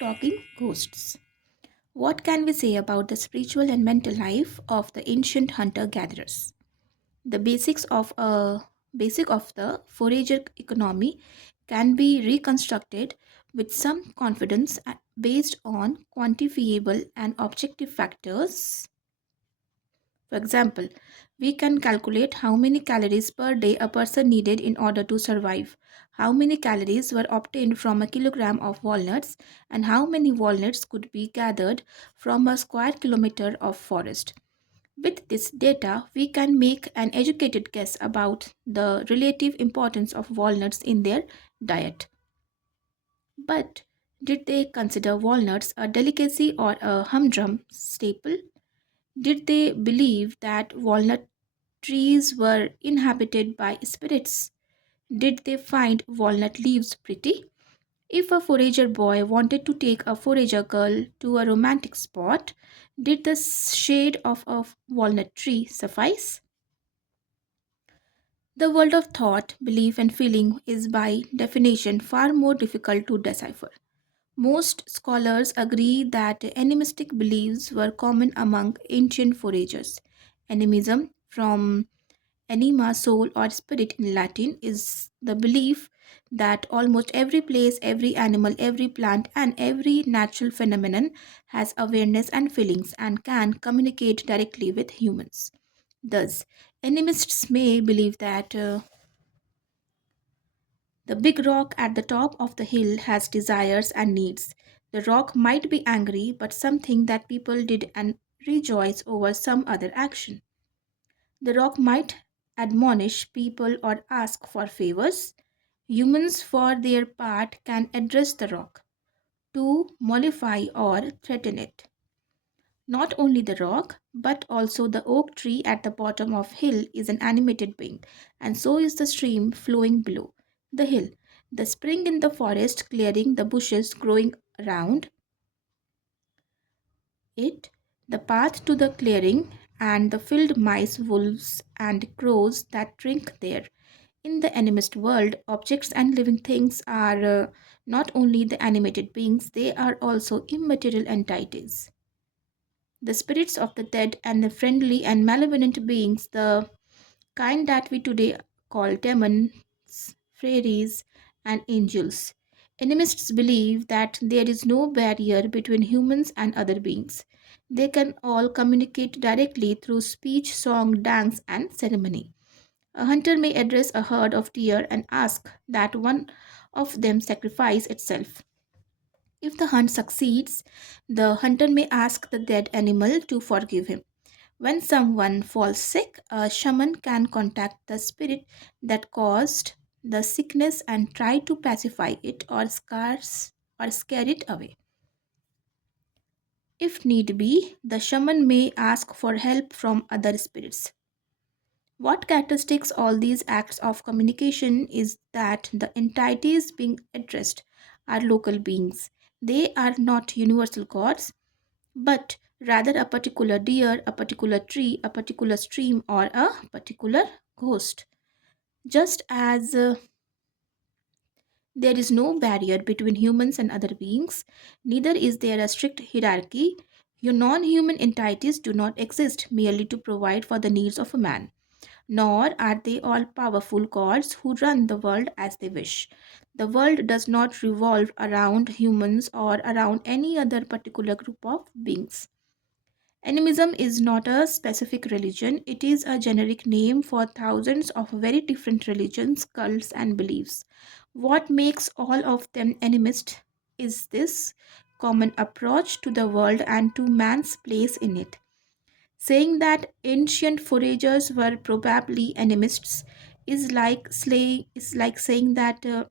talking ghosts. What can we say about the spiritual and mental life of the ancient hunter gatherers? The basic of the forager economy can be reconstructed with some confidence based on quantifiable and objective factors. For example, we can calculate how many calories per day a person needed in order to survive, how many calories were obtained from a kilogram of walnuts, and how many walnuts could be gathered from a square kilometer of forest. With this data, we can make an educated guess about the relative importance of walnuts in their diet. But did they consider walnuts a delicacy or a humdrum staple? Did they believe that walnut trees were inhabited by spirits? Did they find walnut leaves pretty? If a forager boy wanted to take a forager girl to a romantic spot, did the shade of a walnut tree suffice? The world of thought, belief, and feeling is by definition far more difficult to decipher. Most scholars agree that animistic beliefs were common among ancient foragers. Animism, from anima, soul, or spirit in Latin, is the belief that almost every place, every animal, every plant, and every natural phenomenon has awareness and feelings and can communicate directly with humans. Thus, animists may believe that the big rock at the top of the hill has desires and needs. The rock might be angry, but something that people did and rejoice over some other action. The rock might admonish people or ask for favors. Humans, for their part, can address the rock to mollify or threaten it. Not only the rock, but also the oak tree at the bottom of hill is an animated being, and so is the stream flowing below the hill, the spring in the forest clearing, the bushes growing around it, the path to the clearing, and the field mice, wolves, and crows that drink there. In the animist world, objects and living things are not only the animated beings, they are also immaterial entities. The spirits of the dead and the friendly and malevolent beings, the kind that we today call demons, fairies, and angels. Animists believe that there is no barrier between humans and other beings. They can all communicate directly through speech, song, dance, and ceremony. A hunter may address a herd of deer and ask that one of them sacrifice itself. If the hunt succeeds, the hunter may ask the dead animal to forgive him. When someone falls sick, a shaman can contact the spirit that caused the sickness and try to pacify it or scare it away. If need be, the shaman may ask for help from other spirits. What characteristics all these acts of communication is that the entities being addressed are local beings. They are not universal gods, but rather a particular deer, a particular tree, a particular stream, or a particular ghost. Just as there is no barrier between humans and other beings, neither is there a strict hierarchy. Your non human entities do not exist merely to provide for the needs of a man, nor are they all powerful gods who run the world as they wish. The world does not revolve around humans or around any other particular group of beings. Animism is not a specific religion, it is a generic name for thousands of very different religions, cults, and beliefs. What makes all of them animist is this common approach to the world and to man's place in it. Saying that ancient foragers were probably animists is like saying that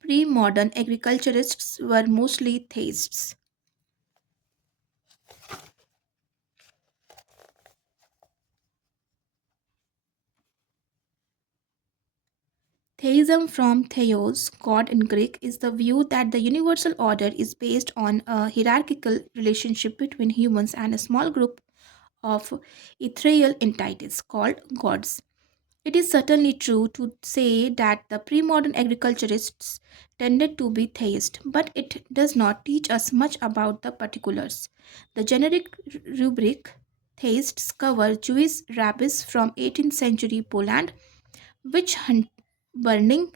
pre-modern agriculturists were mostly theists. Theism from theos, God in Greek, is the view that the universal order is based on a hierarchical relationship between humans and a small group of ethereal entities called gods. It is certainly true to say that the pre modern agriculturists tended to be theist, but it does not teach us much about the particulars. The generic rubric theists cover Jewish rabbis from 18th century Poland, witch hunt burning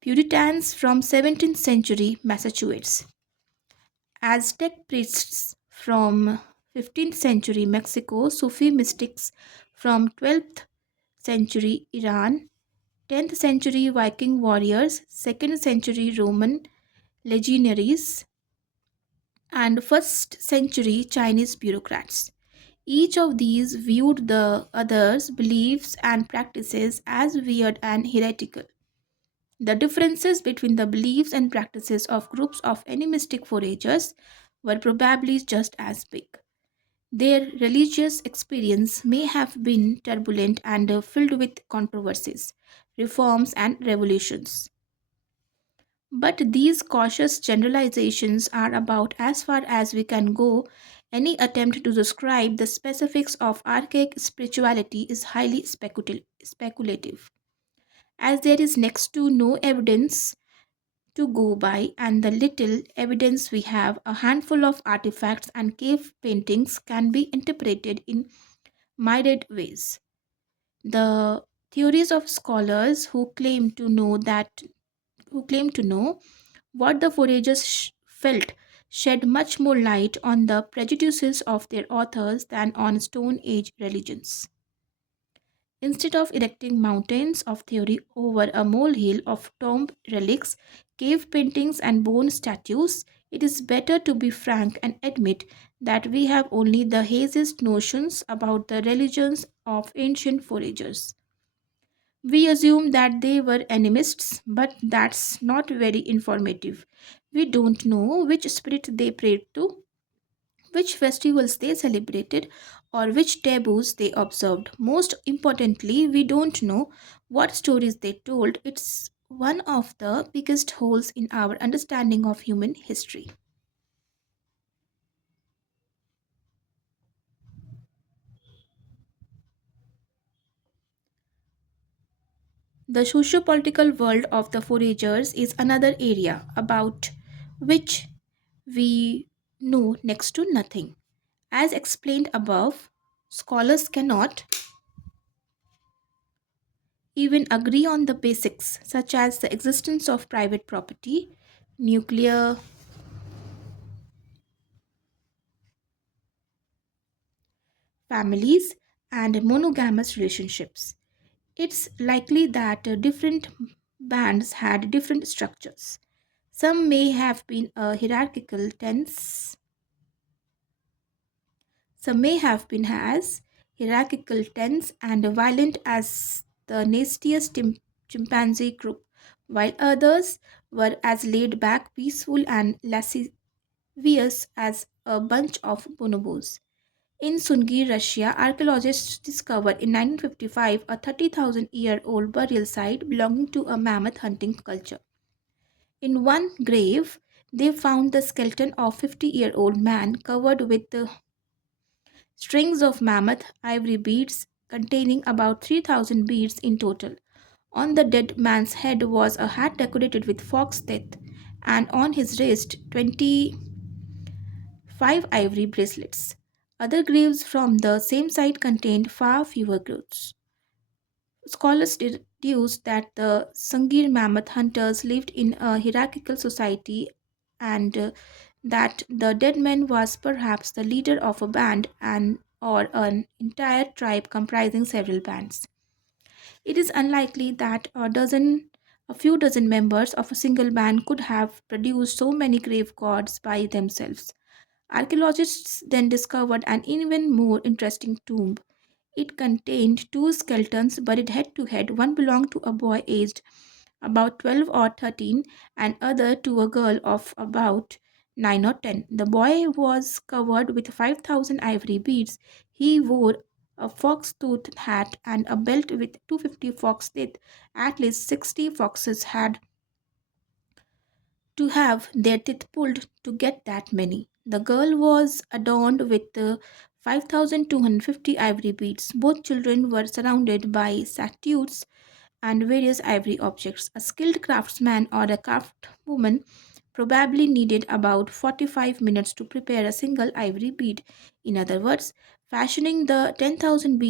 Puritans from 17th century Massachusetts, Aztec priests from 15th century Mexico, Sufi mystics from 12th century Iran, 10th century Viking warriors, 2nd century Roman legionaries, and 1st century Chinese bureaucrats. Each of these viewed the other's beliefs and practices as weird and heretical. The differences between the beliefs and practices of groups of animistic foragers were probably just as big. Their religious experience may have been turbulent and filled with controversies, reforms, and revolutions. But these cautious generalizations are about as far as we can go. Any attempt to describe the specifics of archaic spirituality is highly speculative, as there is next to no evidence to go by, and the little evidence we have, a handful of artifacts and cave paintings, can be interpreted in myriad ways. The theories of scholars who claim to know what the foragers felt shed much more light on the prejudices of their authors than on Stone Age religions. Instead of erecting mountains of theory over a molehill of tomb relics, cave paintings, and bone statues, it is better to be frank and admit that we have only the haziest notions about the religions of ancient foragers. We assume that they were animists, but that's not very informative. We don't know which spirit they prayed to, which festivals they celebrated, or which taboos they observed. Most importantly, we don't know what stories they told. It's one of the biggest holes in our understanding of human history. The socio-political world of the foragers is another area about which we know next to nothing. As explained above, scholars cannot even agree on the basics, such as the existence of private property, nuclear families, and monogamous relationships. It's likely that different bands had different structures. Some may have been a hierarchical tense, some may have been as hierarchical tense and violent as the nastiest chimpanzee group, while others were as laid back, peaceful, and lascivious as a bunch of bonobos. In Sungi, Russia, archaeologists discovered in 1955 a 30,000-year-old burial site belonging to a mammoth hunting culture. In one grave, they found the skeleton of a 50-year-old man covered with strings of mammoth ivory beads containing about 3,000 beads in total. On the dead man's head was a hat decorated with fox teeth, and on his wrist 25 ivory bracelets. Other graves from the same site contained far fewer growths. Scholars deduced that the Sangir mammoth hunters lived in a hierarchical society and that the dead man was perhaps the leader of a band and or an entire tribe comprising several bands. It is unlikely that a few dozen members of a single band could have produced so many grave gods by themselves. Archaeologists then discovered an even more interesting tomb. It contained two skeletons buried head to head. One belonged to a boy aged about 12 or 13, and other to a girl of about 9 or 10. The boy was covered with 5,000 ivory beads. He wore a fox tooth hat and a belt with 250 fox teeth. At least 60 foxes had to have their teeth pulled to get that many. The girl was adorned with 5,250 ivory beads. Both children were surrounded by statues and various ivory objects. A skilled craftsman or a craftswoman probably needed about 45 minutes to prepare a single ivory bead. In other words, fashioning the 10,000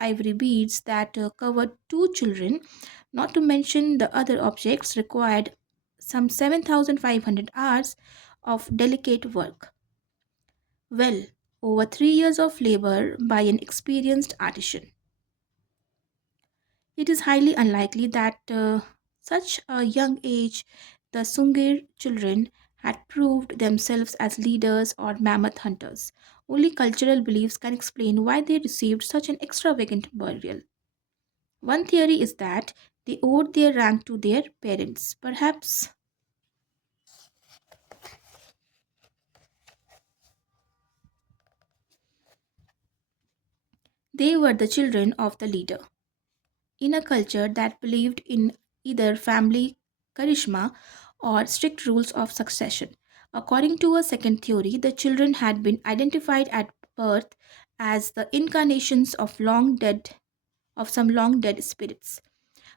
ivory beads that covered two children, not to mention the other objects, required some 7,500 hours of delicate work. Well, over 3 years of labor by an experienced artisan. It is highly unlikely that such a young age the Sungir children had proved themselves as leaders or mammoth hunters. Only cultural beliefs can explain why they received such an extravagant burial. One theory is that they owed their rank to their parents. Perhaps they were the children of the leader. In a culture that believed in either family charisma or strict rules of succession. According to a second theory, the children had been identified at birth as the incarnations of some long dead spirits.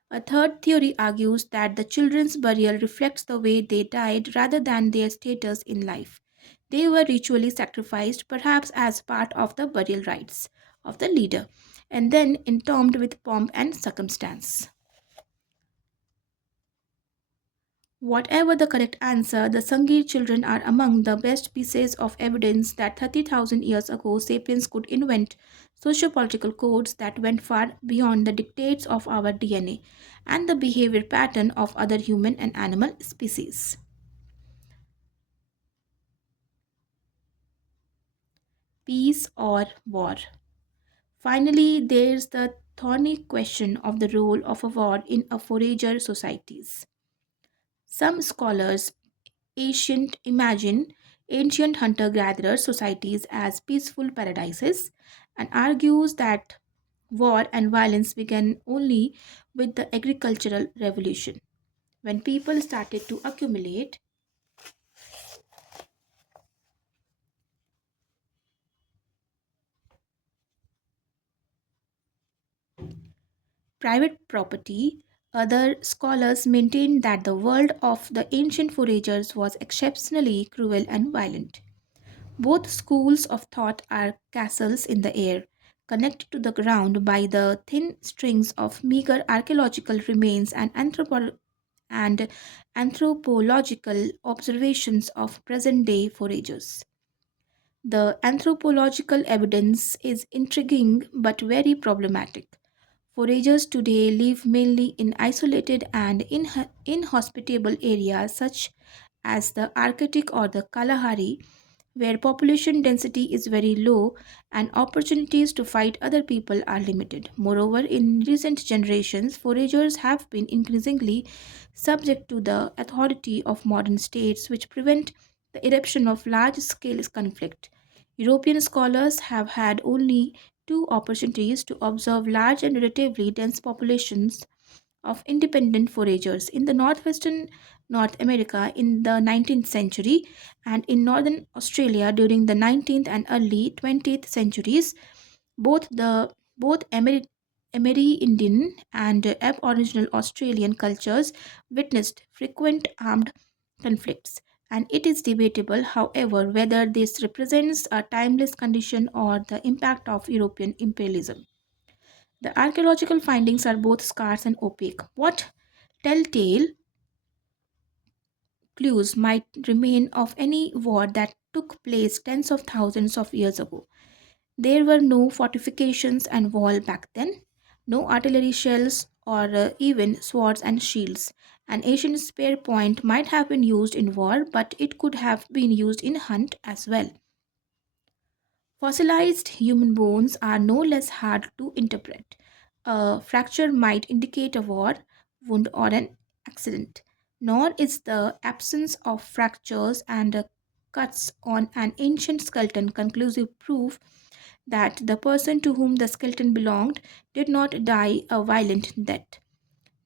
A third theory argues that the children's burial reflects the way they died rather than their status in life. They were ritually sacrificed, perhaps as part of the burial rites of the leader, and then entombed with pomp and circumstance. Whatever the correct answer, the Sangir children are among the best pieces of evidence that 30,000 years ago sapiens could invent socio-political codes that went far beyond the dictates of our DNA and the behavior pattern of other human and animal species. Peace or war? Finally, there's the thorny question of the role of a war in a forager societies. Some scholars imagine ancient hunter-gatherer societies as peaceful paradises and argues that war and violence began only with the agricultural revolution when people started to accumulate private property. Other scholars maintain that the world of the ancient foragers was exceptionally cruel and violent. Both schools of thought are castles in the air, connected to the ground by the thin strings of meager archaeological remains and anthropological observations of present day foragers. The anthropological evidence is intriguing but very problematic. Foragers today live mainly in isolated and inhospitable areas such as the Arctic or the Kalahari, where population density is very low and opportunities to fight other people are limited. Moreover, in recent generations, foragers have been increasingly subject to the authority of modern states, which prevent the eruption of large scale conflict. European scholars have had only two opportunities to observe large and relatively dense populations of independent foragers in the northwestern North America in the 19th century and in northern Australia during the 19th and early 20th centuries. Both Indian and Aboriginal Australian cultures witnessed frequent armed conflicts, and it is debatable, however, whether this represents a timeless condition or the impact of European imperialism. The archaeological findings are both scarce and opaque. What telltale clues might remain of any war that took place tens of thousands of years ago? There were no fortifications and wall back then, no artillery shells or even swords and shields. An ancient spear point might have been used in war, but it could have been used in hunt as well. Fossilized human bones are no less hard to interpret. A fracture might indicate a war, wound, or an accident, nor is the absence of fractures and cuts on an ancient skeleton conclusive proof that the person to whom the skeleton belonged did not die a violent death.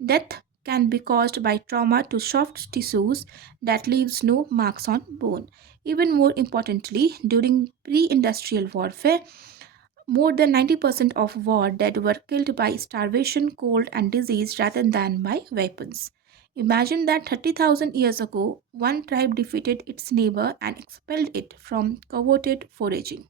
Death can be caused by trauma to soft tissues that leaves no marks on bone. Even more importantly, during pre industrial warfare, More than 90% of war dead were killed by starvation, cold, and disease rather than by weapons. Imagine that 30,000 years ago, one tribe defeated its neighbor and expelled it from coveted foraging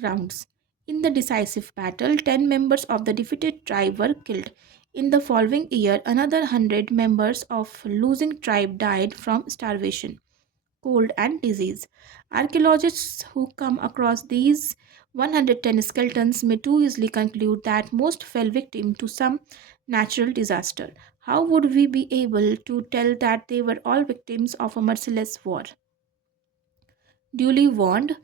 grounds. In the decisive battle, 10 members of the defeated tribe were killed. In the following year, another 100 members of losing tribe died from starvation, cold, and disease. Archaeologists who come across these 110 skeletons may too easily conclude that most fell victim to some natural disaster. How would we be able to tell that they were all victims of a merciless war? Duly warned,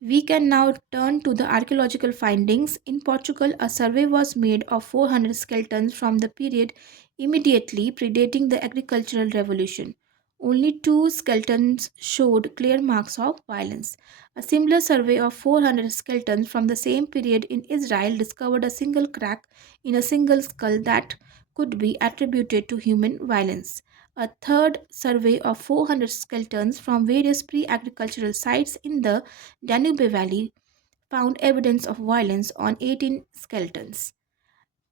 we can now turn to the archaeological findings. In Portugal, a survey was made of 400 skeletons from the period immediately predating the agricultural revolution. Only two skeletons showed clear marks of violence. A similar survey of 400 skeletons from the same period in Israel discovered a single crack in a single skull that could be attributed to human violence. A third survey of 400 skeletons from various pre agricultural sites in the Danube Valley found evidence of violence on 18 skeletons.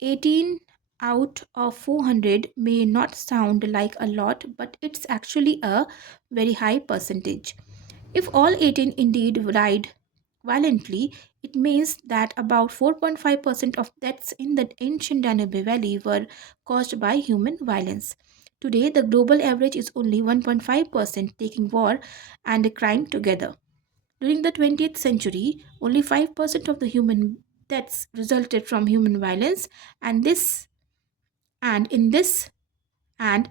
18 out of 400 may not sound like a lot, but it's actually a very high percentage. If all 18 indeed died violently, it means that about 4.5% of deaths in the ancient Danube Valley were caused by human violence. Today, the global average is only 1.5%, taking war and crime together. During the 20th century, only 5% of the human deaths resulted from human violence, and and in this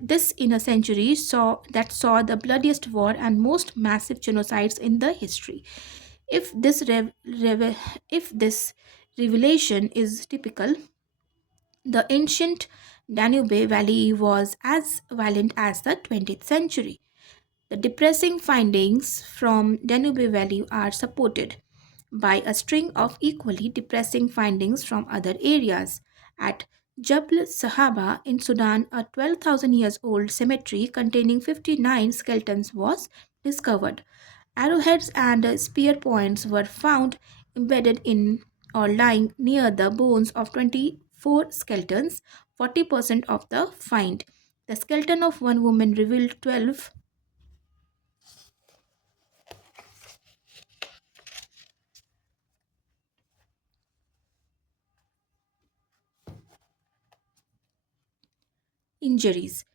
this in a century saw the bloodiest war and most massive genocides in the history. If if this revelation is typical, the ancient Danube Valley was as violent as the 20th century. The depressing findings from Danube Valley are supported by a string of equally depressing findings from other areas. At Jabal Sahaba in Sudan, a 12,000 years old cemetery containing 59 skeletons was discovered. Arrowheads and spear points were found embedded in or lying near the bones of 24 skeletons, 40% of the find. The skeleton of one woman revealed 12 injuries.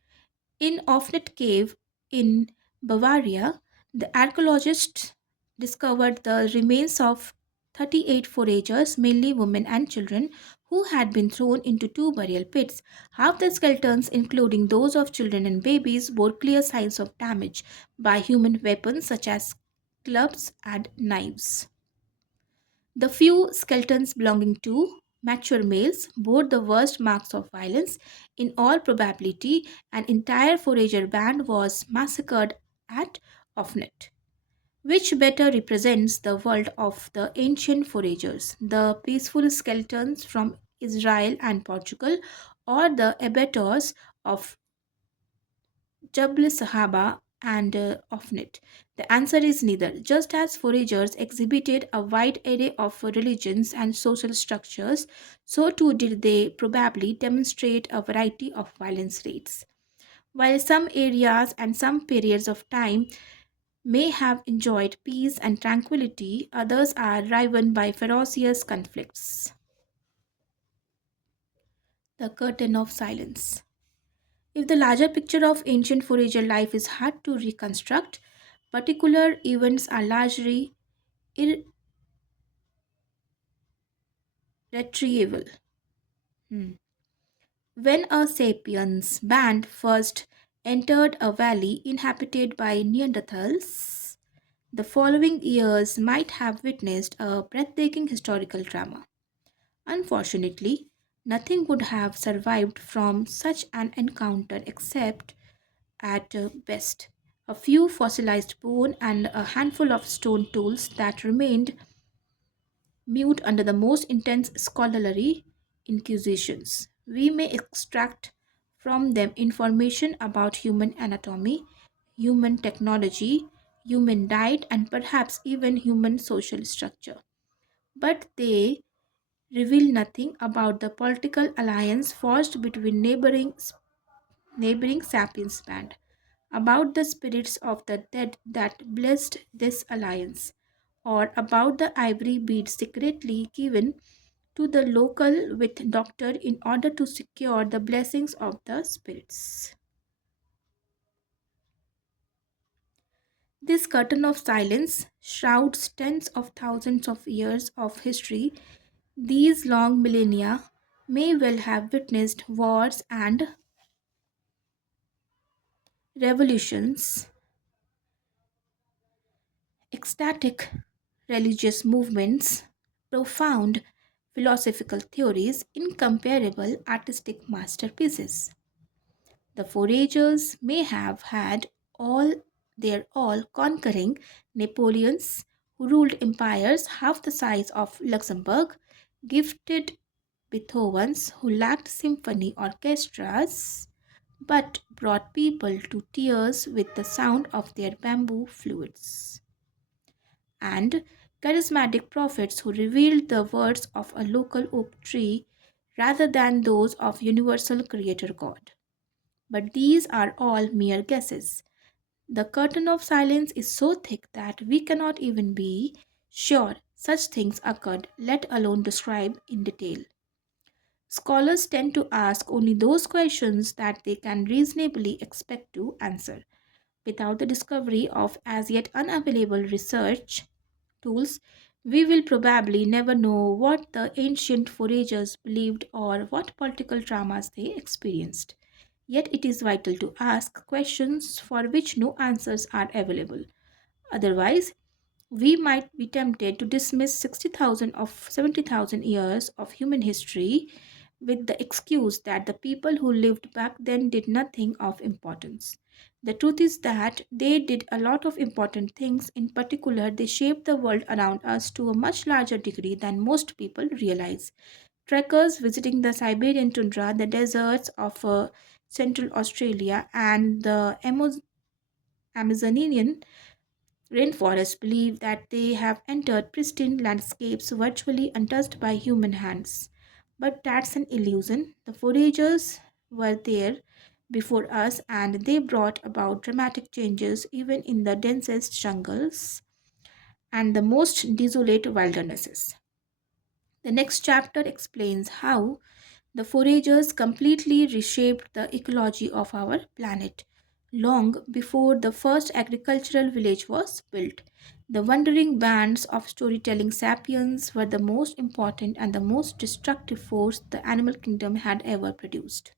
In Offnet Cave in Bavaria, the archaeologists discovered the remains of 38 foragers, mainly women and children, who had been thrown into two burial pits. Half the skeletons, including those of children and babies, bore clear signs of damage by human weapons such as clubs and knives. The few skeletons belonging to mature males bore the worst marks of violence. In all probability, an entire forager band was massacred at Offnet, which better represents the world of the ancient foragers, the peaceful skeletons from Israel and Portugal, or the abattoirs of Jabal Sahaba and Ofnet? The answer is neither. Just as foragers exhibited a wide array of religions and social structures, so too did they probably demonstrate a variety of violence rates. While some areas and some periods of time may have enjoyed peace and tranquility, others are riven by ferocious conflicts. The curtain of silence. If the larger picture of ancient forager life is hard to reconstruct, particular events are largely irretrievable. Hmm. When a sapiens band first entered a valley inhabited by Neanderthals, the following years might have witnessed a breathtaking historical drama. Unfortunately, nothing would have survived from such an encounter except, at best, a few fossilized bone and a handful of stone tools that remained mute under the most intense scholarly inquisitions. We may extract from them information about human anatomy, human technology, human diet, and perhaps even human social structure. But they reveal nothing about the political alliance forged between neighboring sapiens band, about the spirits of the dead that blessed this alliance, or about the ivory beads secretly given to the local with doctor in order to secure the blessings of the spirits. This curtain of silence shrouds tens of thousands of years of history. These long millennia may well have witnessed wars and revolutions, ecstatic religious movements, profound philosophical theories, incomparable artistic masterpieces. The foragers may have had all their all conquering Napoleons who ruled empires half the size of Luxembourg, gifted Beethovens who lacked symphony orchestras but brought people to tears with the sound of their bamboo flutes, and charismatic prophets who revealed the words of a local oak tree rather than those of universal creator God. But these are all mere guesses. The curtain of silence is so thick that we cannot even be sure such things occurred, let alone describe in detail. Scholars tend to ask only those questions that they can reasonably expect to answer. Without the discovery of as yet unavailable research tools, we will probably never know what the ancient foragers believed or what political dramas they experienced. Yet it is vital to ask questions for which no answers are available. Otherwise, we might be tempted to dismiss 60,000 of 70,000 years of human history with the excuse that the people who lived back then did nothing of importance. The truth is that they did a lot of important things. In particular, they shaped the world around us to a much larger degree than most people realize. Trekkers visiting the Siberian tundra, the deserts of Central Australia, and the Amazonian rainforests believe that they have entered pristine landscapes virtually untouched by human hands. But that's an illusion. The foragers were there before us and they brought about dramatic changes even in the densest jungles and the most desolate wildernesses. The next chapter explains how the foragers completely reshaped the ecology of our planet. Long before the first agricultural village was built, the wandering bands of storytelling sapiens were the most important and the most destructive force the animal kingdom had ever produced.